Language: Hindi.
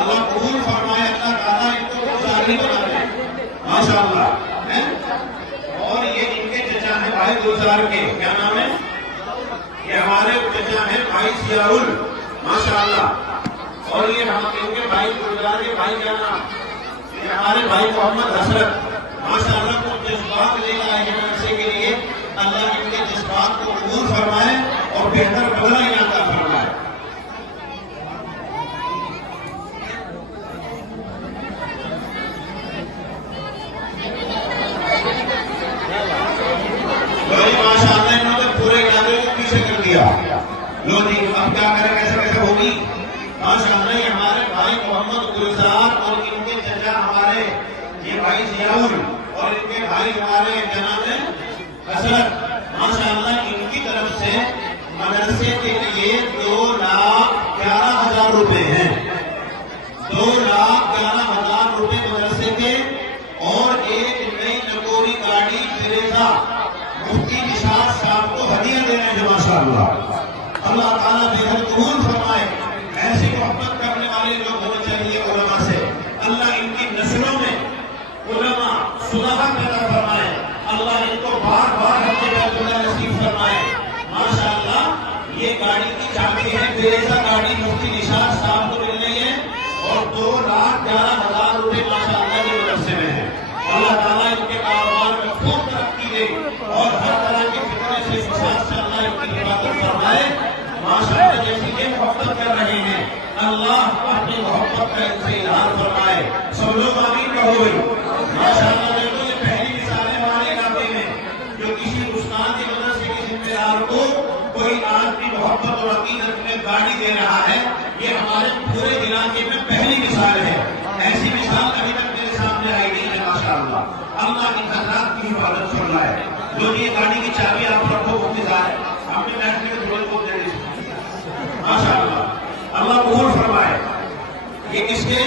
अल्लाह कबूल फरमाए, अल्लाह ताला इनको गुजारी बना दे माशाअल्लाह है। और ये इनके चचा है भाई गुलजार के, क्या नाम है? ये हमारे चचा है भाई सियाउल माशाअल्लाह। और ये हम इनके भाई गुलजार के भाई क्या नाम? ये हमारे भाई मोहम्मद हसरत माशाअल्लाह। को जज्बात लेकर आए हैं नशे के लिए, अल्लाह इनके जज्बात को कबूल फरमाए और बेहतर बदला इनाता फरमाए। माशाअल्लाह इन्होंने पूरे इलाके को पीछे कर दिया। लो जी अब क्या करें, कैसे कैसे होगी माशाअल्लाह। ये हमारे भाई मोहम्मद गुलजार और इनके चचा हमारे ये भाई जियाउल और इनके भाई हमारे क्या नाम है हसरत माशाअल्लाह। इनकी तरफ से मदरसे के लिए 2,11,000 रुपए हैं। 2,11,000 रुपए मदरसे के और एक नई नकोरी गाड़ी फिरेजा मुफ्ती निशात साहब को हदिया दे रहे हैं माशाअल्लाह। अल्लाह ताला बेहद कबूल फरमाए। ऐसी मोहब्बत करने वाले लोग होने चाहिए उलमा से। अल्लाह इनकी नस्लों में उलमा सुलह पैदा फरमाए। अल्लाह इनको बार बार अपने बैतुल्लाह नसीब फरमाए माशाअल्लाह। ये गाड़ी की चाबी है, फिरेजा गाड़ी मुफ्ती निशात साहब को मिल रही है और 2,11,000 रुपए माशाअल्लाह के मदरसे में है। अल्लाह ताला इनके कारोबार में खूब तरक्की दे और हर तरह के फितने से फिसाद से अल्लाह इनकी हिफाजत फरमाए माशाअल्लाह। जैसी ये मोहब्बत कर रहे हैं अल्लाह अपनी मोहब्बत का इनसे इजहार फरमाए। सब लोग आमीन कहो माशाअल्लाह। देखो ये पहली मिसाल है हमारे इलाके में जो किसी उस्ताद की मदरसे के जिम्मेदार को कोई आदमी मोहब्बत और अकीदत में गाड़ी दे रहा है। ये हमारे पूरे इलाके में पहली मिसाल है। ऐसी मिसाल अभी तक मेरे सामने आई नहीं है माशाअल्लाह। अल्लाह इन हज़रात की हिफाजत फरमाए। जो ये गाड़ी की चाबी आप रखो मुफ्तिजार हमने बैठने में थोड़े बहुत दे दी माशाअल्लाह। अल्लाह कबूल फरमाए। ये किसके